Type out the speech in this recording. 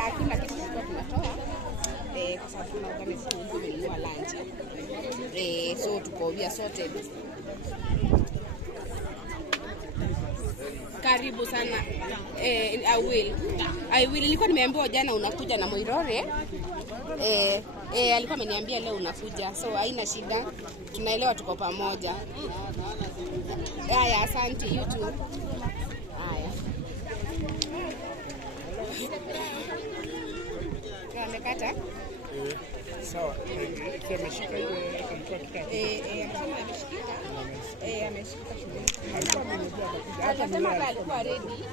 Hakuna kitu tunatoa kwa sababu tunaorganize kununua lunch. So we are sorted. Karibu sana. I will. Nilikuwa nimeambiwa jana unakuja na Moirore. Alikuwa ameniambia leo unakuja. So haina shida. Tunaelewa tuko pamoja. Haya, asante you too. Haya. Amekata? Sawa. Ameshika hiyo kwa kitabu. Ameshika shule. Atasema alikuwa ready.